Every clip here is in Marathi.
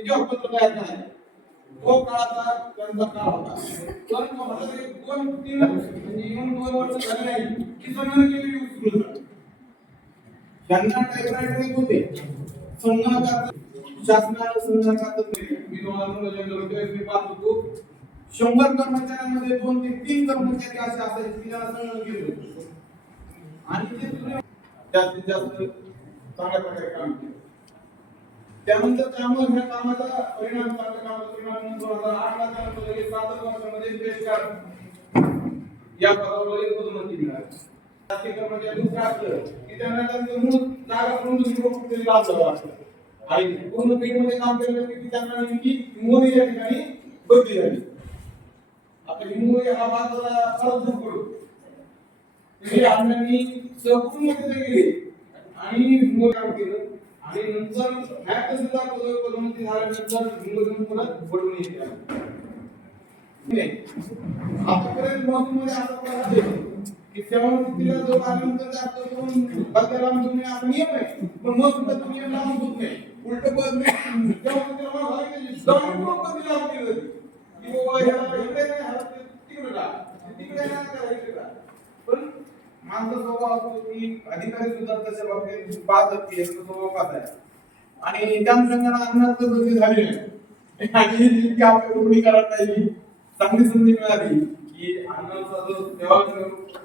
की जॉब पत्र तयार नाही तो काळाचा त्यांचा काळ होता. पण मला तरी 2-3 म्हणजे येऊन 2 वर्ष झाले नाही की संगणकीय युग सुरू झालं. त्यांना टायपरायटर येत होते, संगणकाचं शासनाला संगणकाचं मी तुम्हाला मी पाहत होतो 100 कर्मचाऱ्यांमध्ये 2 ते 3 कर्मचारी असे असायचे की ज्याला संगणक येत होते आणि ते जास्तीत जास्त चांगल्या प्रकारे काम केलं. त्यानंतर त्यामुळे ह्या कामाचा परिणाम चांगल्या कामाचा परिणाम 2008 ला त्यानंतर 7 वर्षांमध्ये बेस्ट कार्ड या पदावर पदोन्नती मिळाली. जास्ती कर्मचारी दुसरं असलं की त्यांना त्यांचं मूळ जागा म्हणून दुसरी कुठेतरी लाभ जावं लागतं आणि पूर्ण पेडमध्ये काम केलं की त्यांना नेमकी हिंगोली या ठिकाणी बदली झाली. आता हिंगोली हा भाग जरा परत पडतो हे आम्ही संपूर्ण तिथे गेले आणि हिंगोली काम केलं आणि नंतर ह्या सुद्धा पदोन्नती झाल्यानंतर हिंगोली परत बढून येते. आतापर्यंत महसूलमध्ये असं प्रकार की सेवानिवृत्तीला जो आल्यानंतर जास्त करून बदलाम तुम्ही आपण नियम आहे पण महसूलचा नियम लागू होत नाही. उलट पद नाही सेवानिवृत्तीला मला झालं की जाऊन पद लागू केलं की बाबा ह्याला इकडे नाही ह्याला तिकडे जा तिकडे नाही त्याला इकडे जा. पण माझा स्वभाव असतो की अधिकारी सुद्धा त्याच्या बाबतीत पाहतात की याचा स्वभाव कसा आहे आणि त्या अनुषंगाने अन्नात बदली झाली नाही आणि जी आपल्या कोणी करायला पाहिजे चांगली संधी मिळाली की अन्नाचा जो सेवा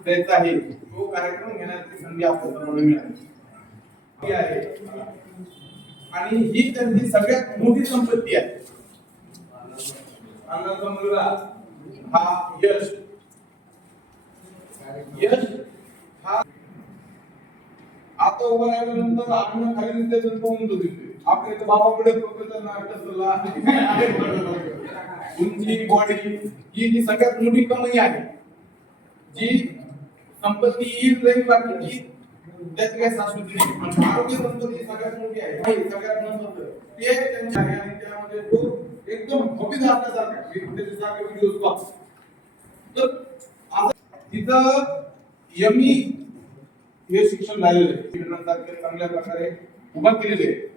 द्यायचा आहे तो कार्यक्रम घेण्याची संधी आपल्याला मिळाली आहे आणि ही त्यांची सगळ्यात मोठी संपत्ती आहे. अन्नाचा मुलगा हा यश हा आता उभा राहिल्यानंतर अन्न खाली दिसते पाहून तो दिसते. आपल्या इथं बाबाकडे प्रोफेसर नाटकला उंची बॉडी ही जी सगळ्यात मोठी कमाई आहे जी संपत्ती येईल जाईल बाकीची त्यात काही शाश्वती नाही पण आरोग्य संपत्ती सगळ्यात मोठी आहे सगळ्यात महत्त्वाचं ते त्यांच्या आहे आणि त्यामध्ये तो एकदम भव्य असल्यासारखा त्याच्यासारखे व्हिडिओज पाहतो. तर तिथं यमी हे शिक्षण झालेलं आहे चांगल्या प्रकारे उभा केलेले आहे.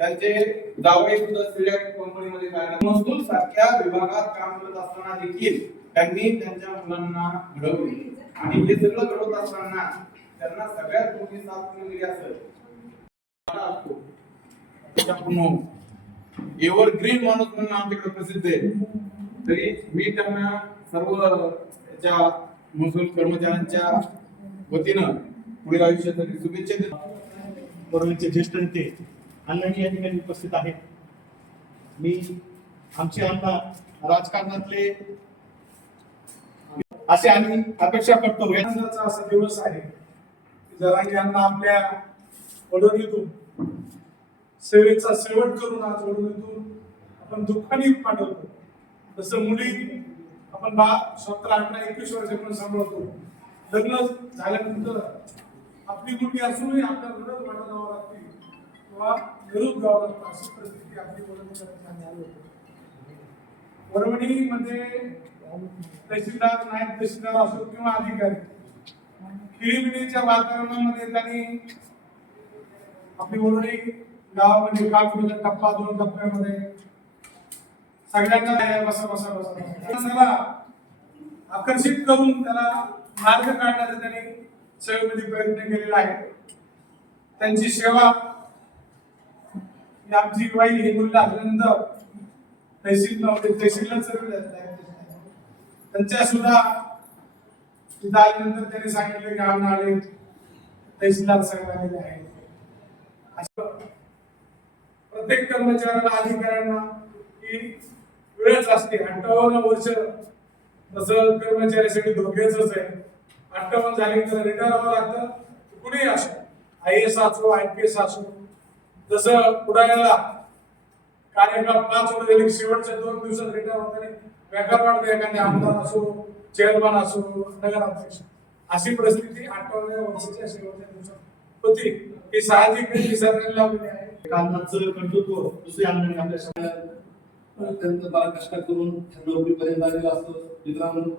त्यांचे जावई सुद्धा सिलेक्ट कंपनीमध्ये महसूल सारख्या विभागात काम करत असताना देखील त्यांनी त्यांच्या मुलांना घडवले आणि हे सगळं घडवत असताना त्यांना सगळ्यात मोठी साथ मिळाली असेल एव्हरग्रीन माणूस म्हणून आमच्याकडे प्रसिद्ध आहे. तरी मी त्यांना सर्व त्याच्या महसूल कर्मचाऱ्यांच्या वतीनं पुढील आयुष्यासाठी शुभेच्छा देतो. परवाचे ज्येष्ठ नेते अण्णाजी या ठिकाणी उपस्थित आहेत. मी आमचे अण्णा राजकारणातले असे आम्ही अपेक्षा करतो. याचा असा दिवस आहे जरांगी यांना आपल्या वडवणीतून सेवेचा शेवट करून आज वडवणीतून आपण दुःखाने पाठवतो. जसं मुली आपण 17, 18, 21 वर्षापर्यंत सांभाळतो. लग्न झाल्यानंतर आपली मुलगी असूनही आपल्या घरात वाढत जावं लागते किंवा निरोप जावं लागतं अशी परिस्थिती आपली वडवणीमध्ये तहसीलदार नायब तहसीलदार असो किंवा अधिकारी खिळीबिळीच्या वातावरणामध्ये त्यांनी आपली वडवणी गावामध्ये काठीला टप्पा 2 टप्प्यामध्ये सगळ्यांना बसा आकर्षित करून त्याला मार्ग काढण्याचा त्यांनी सेवेमध्ये प्रयत्न केलेला आहे. त्यांची सेवा आमची बाई हे मुलं आल्यानंतर तहसीलला सर्व त्यांच्या सुद्धा तिथं आल्यानंतर त्यांनी सांगितलं की आम्ही आले तहसीलदार साहेब आलेले आहेत. प्रत्येक कर्मचाऱ्याला अधिकाऱ्यांना ही वेळच असते. 58 वर्ष तसं कर्मचाऱ्यासाठी धोक्याच आहे. 58 झाले तर रिटायर व्हावं लागतं. कुणीही असो IAS असो IPS असो. जसं पुढाऱ्याला कार्यकाळ 5 वर्ष झाले शेवटच्या 2 दिवसात रिटायर होताना पगार वाढते. एखाद्या आमदार असो चेअरमन असो नगराध्यक्ष अशी परिस्थिती 58व्या वर्षाच्या शेवटच्या दिवसात होती. ही साहजिक सरकारने लावलेली आहे. कामाचं कर्तृत्व दुसरे अण्णांनी आपल्या अत्यंत बरा कष्ट करून नोकरीपर्यंत आलेला असतो. मित्रांनो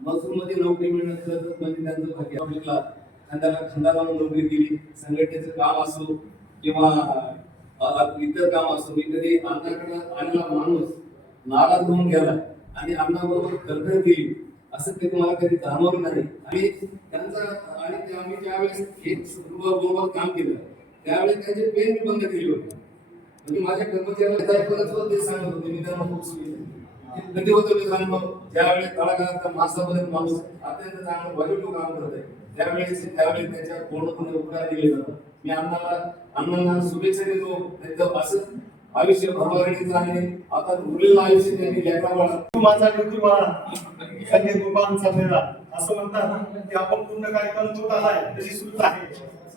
महसूलमध्ये नोकरी मिळण्याचं म्हणजे त्यांचं भाग्य भेटला आणि त्याला खंडाला नोकरी केली. संघटनेचं काम असो किंवा इतर काम असतं. मी कधी अण्णाकडे आलेला माणूस नाराज होऊन गेला आणि अण्णाबरोबर खरखर केली असं ते तुम्हाला कधी जाणवलं नाही. आणि त्यांचा आणि आम्ही ज्यावेळेस एक बरोबर काम केलं त्यावेळेस त्यांचे पेन मी बंद केले होते. म्हणजे माझ्या कर्मचाऱ्याला ते सांगत होते मी त्यांना खूप कधी होतं मित्रांनो ज्यावेळेस तळागाळाचा माणसापर्यंत माणूस अत्यंत चांगलं पॉझिटिव्ह काम करत आहे त्यावेळेस त्याच्या पूर्णपणे उपकार दिले जातात. मी अण्णांना शुभेच्छा देतो. त्यांचं असं आयुष्य भरभराटीचं आणि आता उरलेलं आयुष्य त्यांनी लेकराबाळा माझा नेतृत्वाला संजय गोपाळांचा मेळा असं म्हणतात की आपण पूर्ण कार्यक्रम होत आलाय तशी सुरू आहे.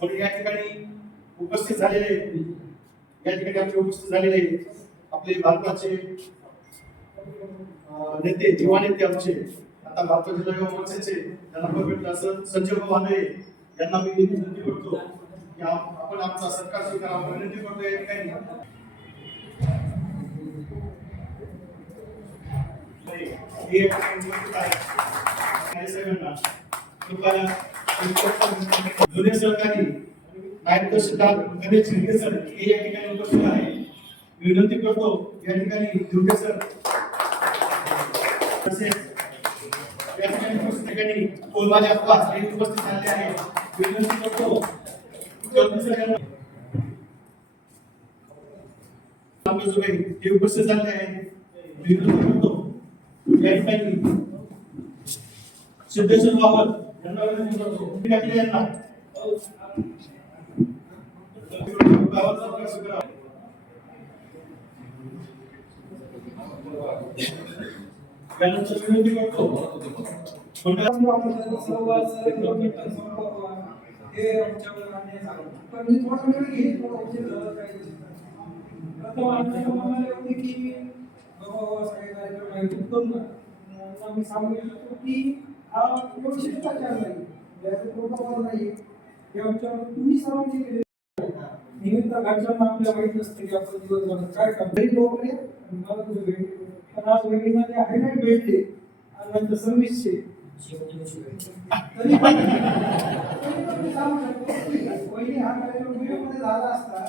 म्हणून या ठिकाणी उपस्थित झालेले आपले भारताचे नेते युवा नेते आमचे आता भारतीय जिल्हा युवा मोर्चाचे त्यांना भेटलं असं संजय भांडे यांना मी विनंती करतो की आपण आमचा सत्कार स्वीकारावा. विनंती करतो या ठिकाणी जुने सहकारी नायब तहसीलदार गणेश झिंगे सर हे या ठिकाणी उपस्थित आहे. विनंती करतो या ठिकाणी झिंगे सर तसेच या ठिकाणी कोलबाजी अब्बास हे उपस्थित झाले आहे. विनंती करतो हे उपस्थित झाले आहे. विनंती करतो या ठिकाणी सिद्धेश्वर बाबर यांना विनंती करतो यांना त्यानंतर विनंती करतो आम्ही सांगू शकतो की हा शिष्टाचार नाही याचं प्रोटोकॉल नाही हे आमच्या तुम्ही सर्वांनी केले. निमित्त घरच्यांना आपल्या माहित नसते की आपण दिवसभर काय काम भेट वगैरे मला तुझं भेट पण आज वेगळीमध्ये हायलाईट भेटले आणि नंतर सर्व्हिसचे तरी पण मी सांगू शकतो की पहिली हा कार्यक्रम व्हिडिओमध्ये झाला असता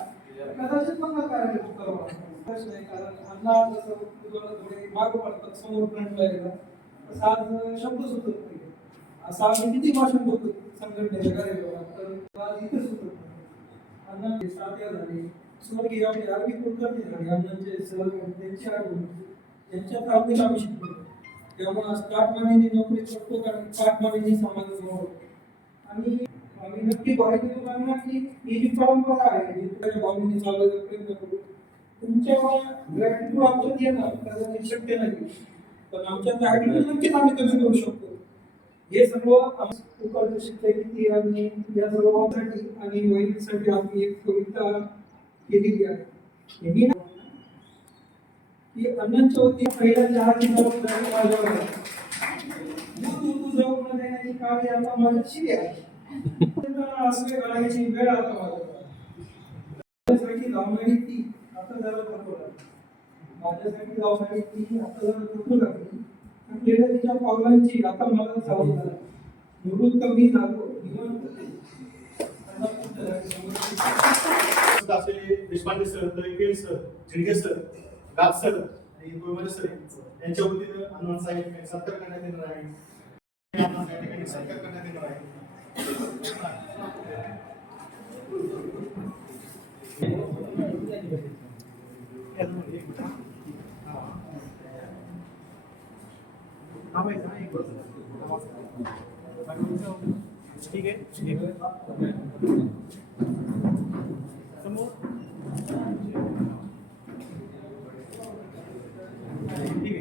कदाचित मग कार्यक्रम करावा नाही. कारण अण्णा जसं तुझं थोडे मागं पडतात समोर फ्रंटला गेला तसं आज शब्द सुचत नाही. असं आम्ही किती भाषण बोलतो संघटनेच्या कार्यक्रमात तर आज इथेच सुचत नाही. अण्णांचे साथ्या झाले स्वर्गीय आपले अरविंद कुलकर्णी झाले अण्णांचे सहकारी त्यांची आठवण त्यांच्या प्राप्तीला आम्ही शिकलो. त्यामुळे आज काटमानेने नोकरी करतो कारण काटमानेने समाजासमोर आणि आम्ही नक्की ग्वाही देतो त्यांना की ही जी परंपरा आहे जी तुझ्या भावनेने चालवायचा प्रयत्न करू. तुमच्या ग्रॅटिट्यूड आमच्यात येणार कदाचित शक्य नाही पण आमच्या ग्रॅटिट्यूड नक्कीच आम्ही कमी करू शकतो. हे सर्व उकळतं शिक्षणासाठी आणि या सर्वांसाठी आणि वैदिकसाठी आम्ही एक कविता केलेली आहे. मी की अण्णांच्या वतीने पहिल्या चहाची जबाबदारी माझ्यावर आहे. तू जाऊ न देण्याची काळजी आता माझ्याशी आहे. असले करायची वेळ आता माझ्यासाठी लावणारी ती आता जरा थकू लागली. माझ्यासाठी लावणारी ती आता जरा थकू लागली. गेल्या तिच्या पावलांची आता मला सावध झाला. निवृत्त मी झालो देशपांडे सर तळेकर सर झिंगे सर गाब सर आणि गोळवले सर यांच्या वतीनं अण्णांचा एक सत्कार करण्यात येणार आहे. अण्णांचा या ठिकाणी सत्कार करण्यात येणार आहे. ठीक आहे समोर ठीक आहे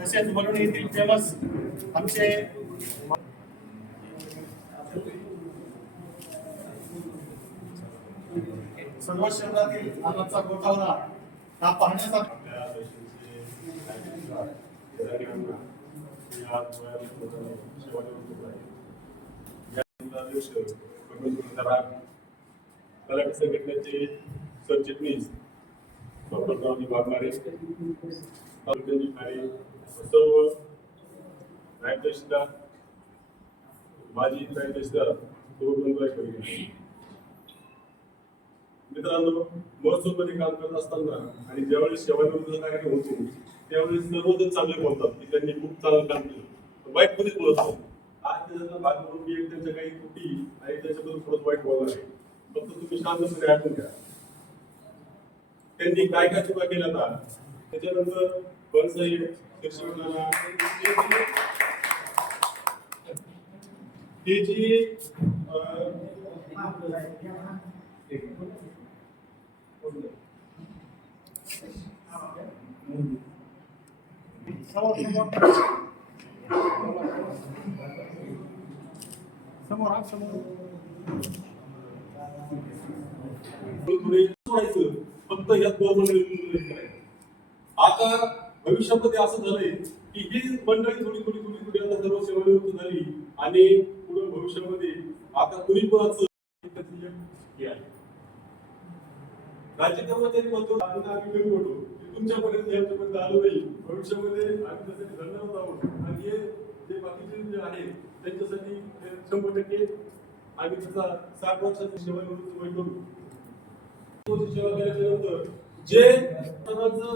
तसेच म्हणून येथील फेमस आमचे सर्व शहरातील अण्णांचा गोठावला हा पाहण्याचा मी आज सेवानिवृत्त आहे. या दिवस तलाठी संघटनेचे सरचिटणीस डॉक्टर गावजी वाघमारे, तालुक्यातील सर्व नायब तहसीलदार, माजी नायब तहसीलदार, मित्रांनो, महसूलमध्ये काम करत असताना आणि ज्यावेळेस सेवानिवृत्तीचा कार्यक्रम होतो त्यावेळेस सर्वजण चांगले बोलतात की त्यांनी खूप चांगलं काम केलं, वाईट कधीच बोलत नाही. आज त्याचा भाग म्हणून मी त्यांच्या काही त्रुटी आणि त्याच्याबद्दल थोडं वाईट बोलणार आहे. फक्त तुम्ही शांतपणे ऐकून घ्या. त्यांनी काय काय चुका केल्या ना त्याच्यानंतर बनसाहेब शिक्षकांना ही जी सोडायचं फक्त यात आता भविष्यामध्ये असं झालंय की ही मंडळी थोडी थोडी थोडी थोडी आता सर्व सेवानिवृत्त झाली आणि पुढे भविष्यामध्ये आता कुणी पण राज्य कर्मचारी म्हणतो आम्ही कमी पडतो तुमच्यापर्यंत यांच्यापर्यंत आलो नाही. भविष्यामध्ये आम्ही त्यासाठी धन्यवाद आहोत आणि हे जे बाकीचे जे आहेत त्यांच्यासाठी 100% आम्ही त्याचा 60 वर्षाची सेवानिवृत्ती वय करू. सेवा केल्याच्या नंतर जे सर्वांचं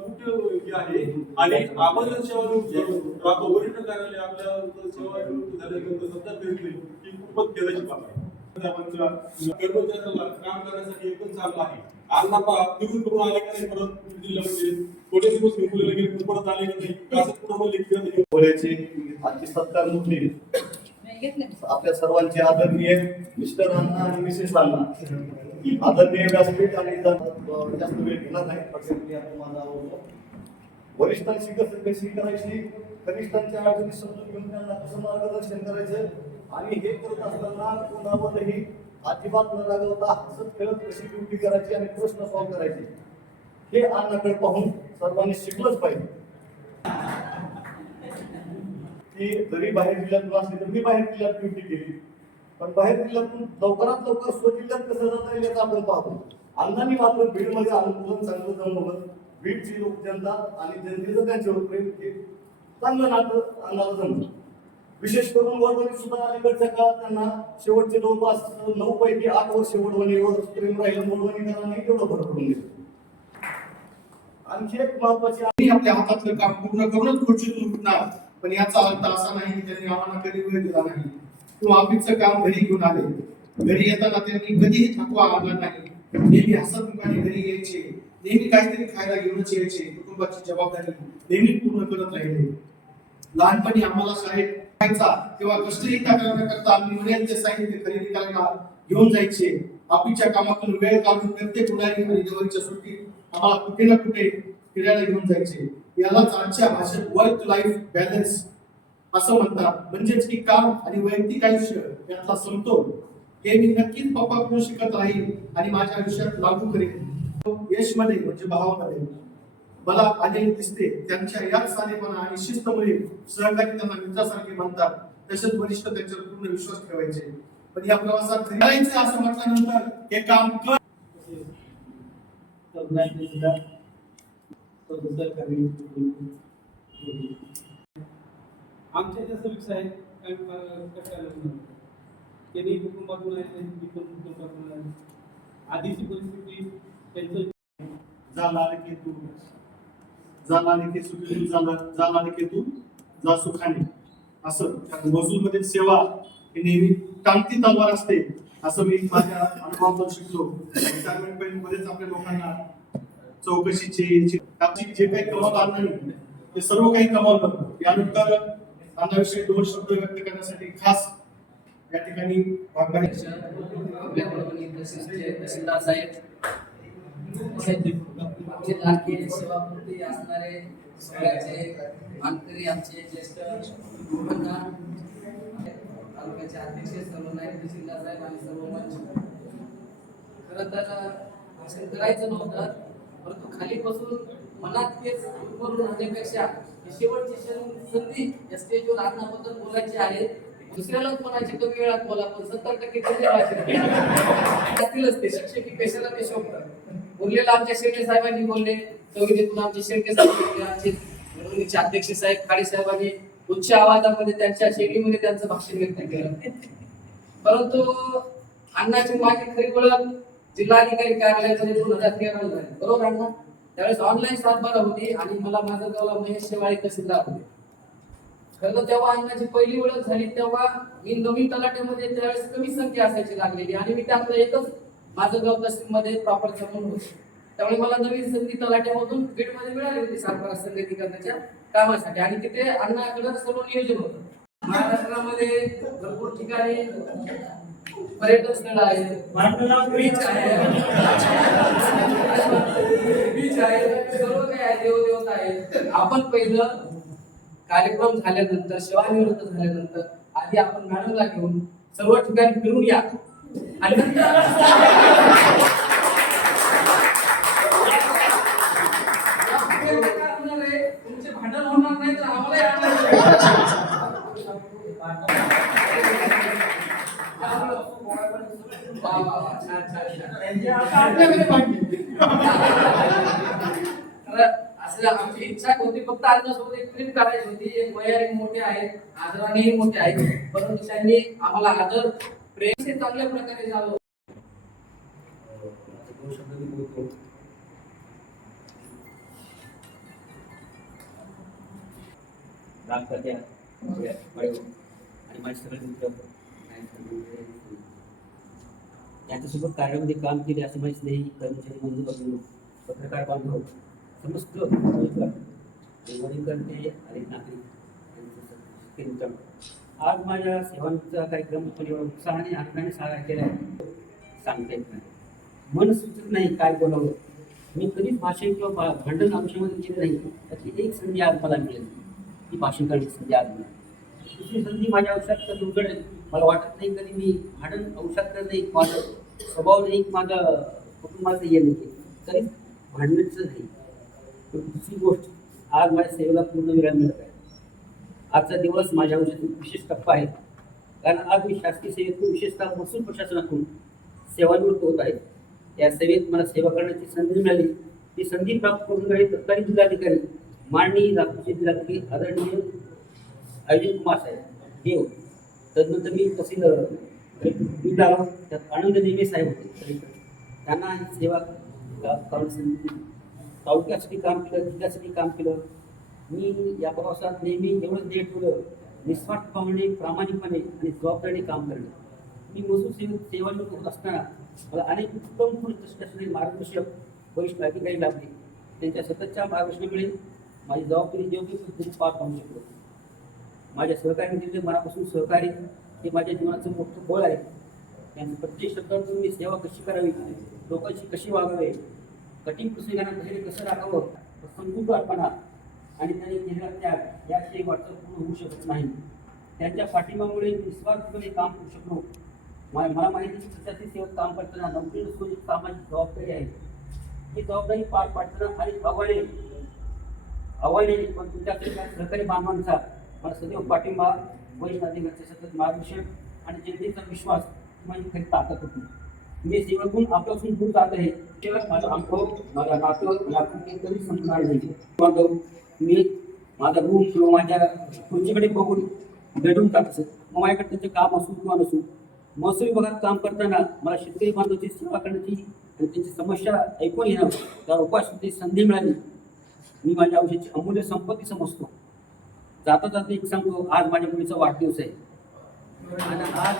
मुख्य हे आहे आणि आपण जर सेवानिवृत्त राहतो वरिष्ठ कार्यालय आपल्या सेवानिवृत्त झाल्यानंतर सत्ता फिरली की खूपच केल्याची बाब आहे. कर्मचाऱ्याला काम करण्यासाठी एकदम चांगलं आहे. अन्नापा तिथून करून आले का नाही परत जिल्ह्यामध्ये थोडे दिवस निघून गेले परत आले का नाही असं कुठं बोलायचे आजची सत्कार मुक्ती आपल्या सर्वांचे आदरणीय मिस्टर अण्णा आणि मिसेस अण्णा, आदरणीय व्यासपीठ आणि जास्त वेळ घेणार नाही. माझा आवडतो वरिष्ठांशी कसं कशी करायची, कनिष्ठांच्या अडचणी समजून घेऊन त्यांना कसं मार्गदर्शन करायचं आणि हे करत असताना कोणावरही अजिबात न रागवता हसत खेळत कशी ड्युटी करायची आणि प्रश्न सॉल्व्ह करायचे हे अण्णाकडे पाहून सर्वांनी शिकलंच पाहिजे. की जरी बाहेर जिल्ह्यातून असली तर मी बाहेर जिल्ह्यात ड्युटी केली, पण बाहेर जिल्ह्यातून लवकरात लवकर स्वजिल्ह्यात कसं जाता येईल आपण पाहतो. अण्णांनी मात्र बीडमध्ये आंदोलन चांगलं जमवलं. बीडची लोक जनता आणि जनतेचं त्यांच्यावर प्रेम हे चांगलं नातं अण्णाला जमलं. विशेष करून वडवणी सुद्धा अलीकडच्या काळात त्यांना शेवटचे जवळपास 9 पैकी 8 वर्ष वडवणीवर प्रेम राहिलं. वडवणीकरांनी तेवढं भर पडून दिलं. आणखी एक महत्वाची आम्ही आपल्या हातातलं काम पूर्ण करूनच खुर्चीतून उठणार, पण याचा अर्थ असा नाही की त्यांनी आम्हाला कधी वेळ दिला नाही किंवा ऑफिसचं काम घरी घेऊन आले. घरी येताना त्यांनी कधीही थकवा आणला नाही. नेहमी हसत मुखाने घरी यायचे, नेहमी काहीतरी खायला घेऊनच यायचे. कुटुंबाची जबाबदारी नेहमी पूर्ण करत राहिले. लहानपणी आम्हाला शाळेत जायचा तेव्हा कष्टही करण्याकरता आम्ही मिळेल ते साहित्य खरेदी करायला घेऊन जायचे. ऑफिसच्या कामातून वेळ काढून प्रत्येक उन्हाळी आणि दिवाळीच्या सुट्टीत आम्हाला कुठे ना कुठे फिरायला घेऊन जायचे. यालाच आजच्या भाषेत वर्क लाईफ बॅलन्स असं म्हणतात. म्हणजेच की काम आणि वैयक्तिक आयुष्य यातला समतोल हे मी नक्कीच पप्पाकडून शिकत राहील आणि माझ्या आयुष्यात लागू करेन. यशमध्ये म्हणजे भावामध्ये मला आलेले दिसते. त्यांच्या याच साधेपणा आणि शिस्तमुळे सहकारी त्यांना मित्रासारखे म्हणतात. तसेच वरिष्ठ त्यांच्यावर पूर्ण विश्वास ठेवायचे. पण या प्रवासात करायचं असं म्हटल्यानंतर हे काम कर. आमच्या ज्या सर्विस आहेत त्यांनी कुटुंबातून आहे. आधीची परिस्थिती त्यांचं जाणारे केतू जा सुखाने असं महसूलमधील सेवा ही नेहमी टांगती तलवार असते असं मी माझ्या अनुभवातून शिकलो. बरेच आपल्या लोकांना चौकशीचे जे काही कमाल नाही ते सर्व काही कमावलं. यानंतर अण्णाविषयी 2 शब्द व्यक्त करण्यासाठी खास या ठिकाणी लाडके सेवापूर्ती असणारे सगळ्याचे मानकरी आमचे ज्येष्ठ तालुक्याचे अध्यक्ष सर्व नायब तहसीलदार साहेब आणि सर्व मंच. खरं तर भाषण करायचं नव्हतं, परंतु खाली बसून मनात तेच करून राहण्यापेक्षा शेवटची संधी या स्टेजवर आणण्याबद्दल बोलायची आहे. दुसऱ्यालाच म्हणायची कमी वेळात बोला, पण 70% असतीलच ते शिक्षकी पेशाला ते शोभतात. उरलेलं आमच्या शेळके साहेबांनी बोलले, संगीतून आमचे शेळके साहेब बोलले, आमचे मिरवणुकीचे अध्यक्ष साहेब खाडे साहेबांनी उच्च आवाजामध्ये त्यांच्या शैलीमध्ये त्यांचं भाषण व्यक्त केलं. परंतु अण्णाची माझी खरी ओळख जिल्हाधिकारी कार्यालयामध्ये 2013 ला झाली. बरोबर अण्णा? त्यावेळेस ऑनलाईन सातबारा होती आणि मला माझं गाव महेश शेवाळे तहसीलदार होते. खरं तर तेव्हा अण्णाची पहिली ओळख झाली तेव्हा मी नवीन तलाट्यामध्ये त्यावेळेस कमी संख्या असायची लागलेली आणि मी त्यातलं एकच माझं गाव तहसीलमध्ये प्रॉपरचा म्हणून होतो. त्यामुळे मला नवीन संधी तलाट्यामधून बीडमध्ये मिळाली होती सातबारा संगतीकरणाच्या कामासाठी आणि तिथे अण्णाकडे सर्व नियोजन होतं. महाराष्ट्रामध्ये भरपूर ठिकाणी पर्यटन स्थळ आहे, बीच आहे, सर्व काही आहे, देवदेवता आहे. आपण पहिलं कार्यक्रम झाल्यानंतर सेवानिवृत्त झाल्यानंतर आधी आपण मॅडमला घेऊन सर्व ठिकाणी फिरून या आणि नंतर तुमचे भांडण होणार नाही तर आम्हाला आमची इच्छा होती फक्त आमच्यासोबत एक ट्रिप करायची होती. एक वयाने मोठे आहेत, आदरानेही मोठे आहेत, परंतु त्यांनी आम्हाला आदर प्रेम चांगल्या प्रकारे झालं. आणि माझे सगळे मित्र त्यांच्यासोबत कार्यामध्ये काम केले असे माझे स्नेही कर्मचारी बंधू बंधू पत्रकार बांधव समस्त वडीलकर्ते आणि नागरिक. आज माझ्या सेवांचा कार्यक्रम आपण एवढा उत्साहाने आनंदाने साजरा केला आहे सांगता येत नाही, मन सुचत नाही काय बोलावं. मी कधीच भाषण किंवा भांडण आयुष्यामध्ये केलं नाही. त्याची एक संधी आज मला मिळेल, ती भाषण करण्याची संधी आज मिळेल. दुसरी संधी माझ्या आयुष्यात कधी उघडेल मला वाटत नाही. कधी मी भांडण आयुष्यात करत नाही, माझं स्वभाव नाही, माझं कुटुंबाचं हे नाही, कधीच भांडणाचं नाही. दुसरी गोष्ट, आज माझ्या सेवेला पूर्ण विराम मिळत आहे. आजचा दिवस माझ्या आयुष्यातील विशेष टप्पा आहे, कारण आज मी शासकीय सेवेतून विशेषतः महसूल प्रशासनातून सेवानिवृत्त होत आहे. या सेवेत मला सेवा करण्याची संधी मिळाली. ती संधी प्राप्त करून काही तत्कालीन जिल्हाधिकारी माननीय नागपूरचे जिल्हाधिकारी आदरणीय अजित कुमार साहेब हे होते. तदनंतर मी तहसील आलो, त्यात आनंद नेमे साहेब होते. त्यांना ही सेवा तालुक्यासाठी काम केलं, जिल्ह्यासाठी काम केलं. मी या प्रवासात नेहमी एवढंच ध्येय ठेवलं, निस्वार्थपणे प्रामाणिकपणे आणि जबाबदारीने काम करणं. मी महसूल सेवेत सेवानिवृत्त होत असताना मला अनेक उत्तम प्रशासकीय मार्गदर्शक वरिष्ठ अधिकारी लाभले. त्यांच्या सततच्या मार्गदर्शनामुळे माझी जबाबदारी योग्य पद्धतीने पार पाडू शकलो. माझ्या सहकार्याने दिलेले मनापासून सहकार्य हे माझ्या जीवनाचं मोठं बळ आहे. त्यांचं प्रत्येक शब्दातून मी सेवा कशी करावी, लोकांशी कशी वागावे, कठीण प्रसंगांना धैर्य कसं राखावं, संकुलपणा आणि त्यांनी केलेला त्याग याशिवाय वाटचाल पूर्ण होऊ शकत नाही. त्यांच्या पाठिंब्यामुळे निस्वार्थपणे काम करू शकलो. मला माहिती की प्रशासकीय सेवेत काम करताना नोकरी नसून एक सामाजिक जबाबदारी आहे. ही जबाबदारी पार पाडताना अनेक आव्हाने पण तुमच्या सहकारी बांधवांचा मला सदैव पाठिंबा, वरिष्ठ अधिकाऱ्यांचे सतत मार्गदर्शन आणि जनतेचा विश्वास माझी खरी ताकद होती. मी सेवेतून आपल्यापासून दूर जात आहे तेव्हा माझा अनुभव, माझा नातं यातून कधी संपणार नाही. मी माझा रूम किंवा माझ्या खुर्चीकडे बघून भेटून टाकत असत. मग माझ्याकडे त्यांचे काम असू किंवा नसू, महसूल विभागात काम करताना मला शेतकरी बांधवाची सेवा करण्याची आणि त्यांची समस्या ऐकून येणं त्या उपाशी संधी मिळाली. मी माझ्या आयुष्याची अमूल्य संपत्ती समजतो. जाता जाता एक सांगतो, आज माझ्या मुलीचा वाढदिवस आहे आणि आज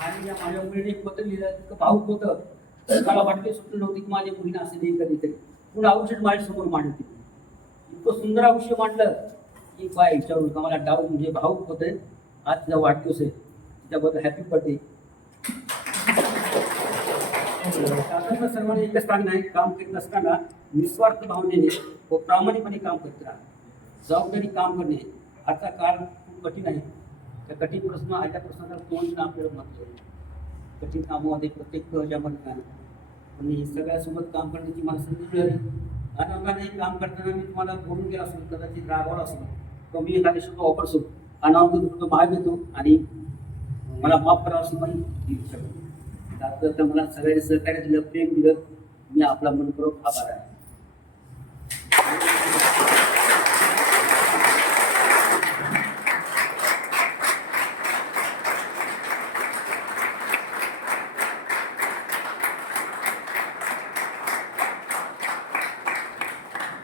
आणि या माझ्या मुलीने एक पत्र लिहिलं, इतकं भावूक होतं. मला वाटते स्वप्न नव्हती की माझ्या मुलीने असं देईल कधीतरी. पुन्हा आयुष्यात माझ्यासमोर मांडते. इतकं सुंदर आयुष्य मांडलं की काय विचारू नका. मला डाऊट म्हणजे भावूक होतंय. आज तिचा वाढदिवस आहे, त्याबद्दल हॅपी बर्थडे. शासनाला सर्वांनी एकच सांगणं आहे, काम करीत असताना निस्वार्थ भावनेने व प्रामाणिकपणे काम करत राहा. जबाबदारी काम करणे. आजचा काळ खूप कठीण आहे. त्या कठीण आल्या प्रश्नाला तोंड आपल्याला महत्व आहे. कठीण कामामध्ये प्रत्येक ज्यामध्ये आणि सगळ्यासोबत काम करण्याची मला संधी मिळाली. अनावधाने काम करताना मी तुम्हाला बोलून गेला असतो, कदाचित रागावला असतो, तर मी एखाद्या शब्द वापरतो, अनावधान फक्त माग घेतो आणि मला माफ करा असं मी तर मला सगळ्यांनी सहकार्य दिलं, प्रेम दिलं, मी आपला मनपूर्वक आभार आहे.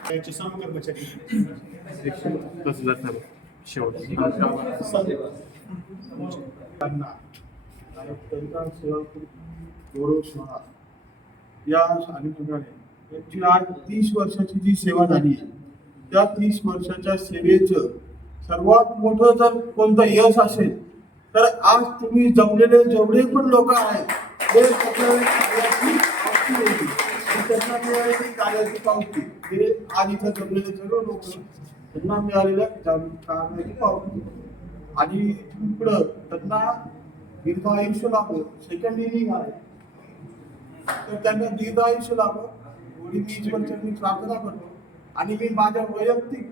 त्यांचे सर्व कर्मचारी या अनुषंगाने यांची आज 30 वर्षाची जी सेवा झाली त्या 30 वर्षाच्या सेवेचं सर्वात मोठं जर कोणतं यश असेल तर आज तुम्ही जमलेले जेवढे पण लोक आहेत ते त्यांना मिळालेली कार्याची पावती, हे आज इथं जमलेले सर्व लोक त्यांना मिळालेल्या कार्याची पावती आणि पुढं त्यांना दीर्घ आयुष्य लाभो. सेकंड इनिंग आहे तर त्यांना दीर्घ आयुष्य लाभो एवढी मी ईश्वरचरणी प्रार्थना करतो. आणि मी माझ्या वैयक्तिक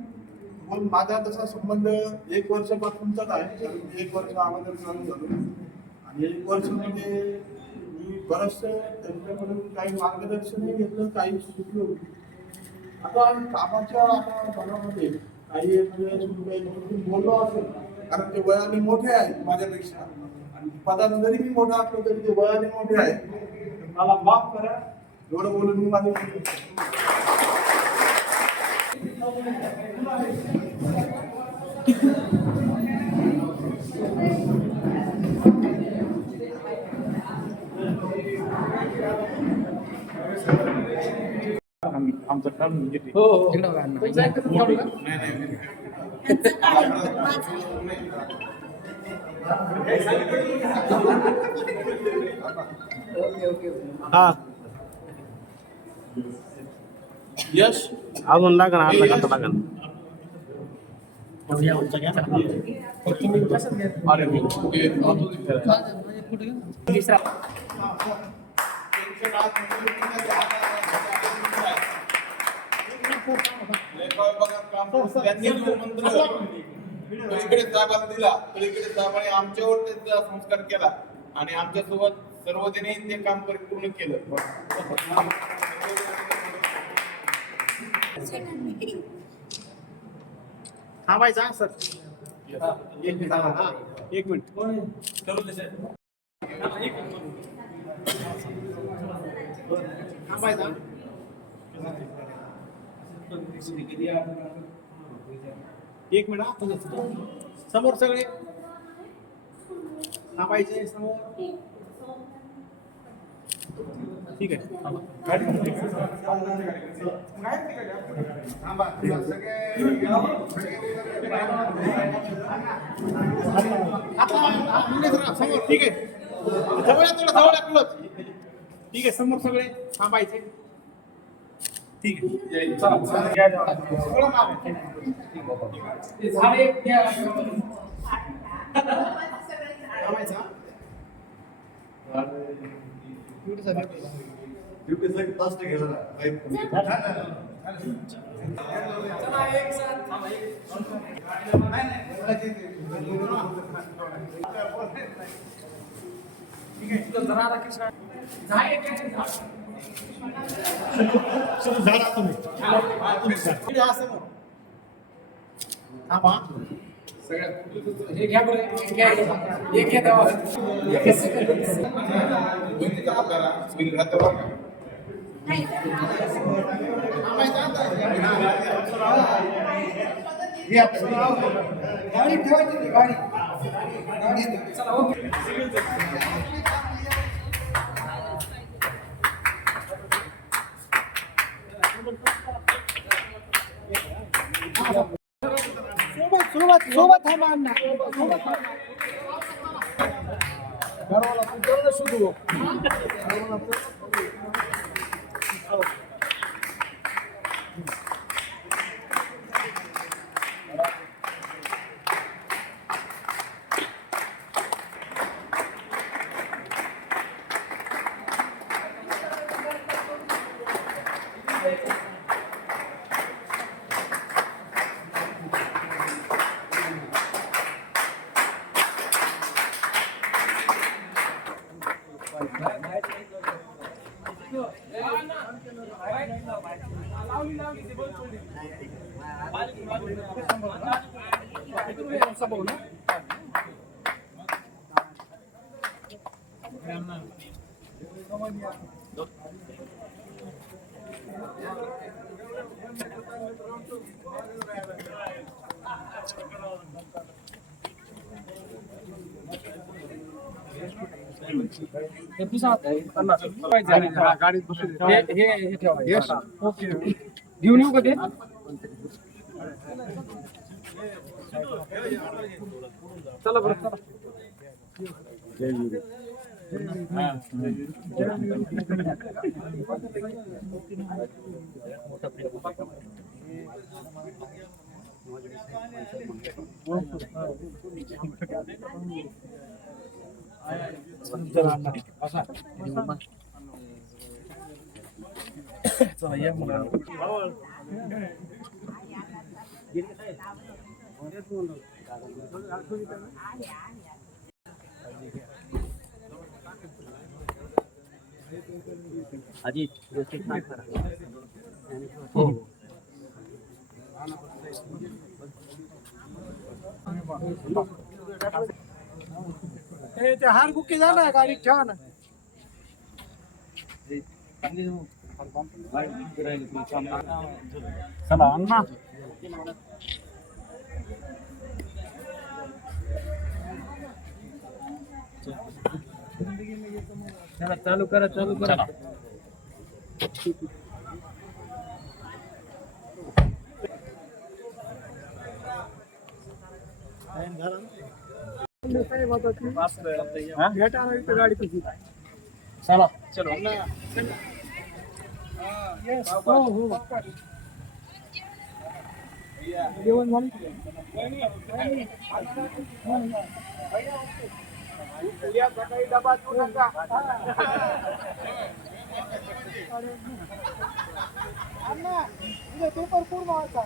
माझा तसा संबंध 1 वर्षापासूनचाच आहे, कारण 1 वर्ष अगोदर चालू झालो आणि 1 वर्षामध्ये मी बरंचसं त्यांच्याकडून काही मार्गदर्शनही घेतलं, काही शिकलो. आता कामाच्या भागामध्ये काही बोललो असेल, कारण ते वयाने मोठे आहेत माझ्यापेक्षा आणि पदाने जरी मी मोठा असलो तरी ते वयाने मोठे आहेत, मला माफ करा. एवढं बोलून मी माझे आमचं काम म्हणजे हा यश अजून लागण अर्धा घंटा लागण. दिला तळीकडे साहेबांनी आमच्यावर त्याचा संस्कार केला आणि आमच्यासोबत सर्वजणी ते काम परिपूर्ण केलं. थांबायचा सर, 1 मिनिट थांबायचा. एक मिनिट समोर सगळे थांबायचे समोर. ठीक आहे समोर. ठीक आहे जवळ ठीक आहे समोर सगळे थांबायचे. ठीक आहे हे घ्या बरं, एक घ्या तेव्हा. गाडी ठेवायची गाडी चला ओके. सोबत थांबा अण्णा, सोबत थांबा. घरवाला तू तेवढं सुधू. घेऊन येऊ का ते चला बरं चला ते हार बुकी झाला गाडी ठेवा ना चला अण्णा चालू करा चालू करा गाडी कशी चला चलो हो हो जेवण झालं सकाळी डबा देऊ नका अण्णा पेपर पूर्ण वाचा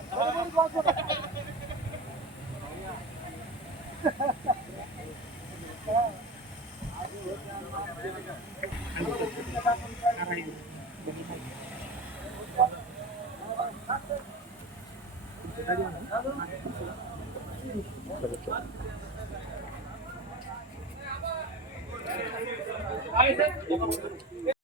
काय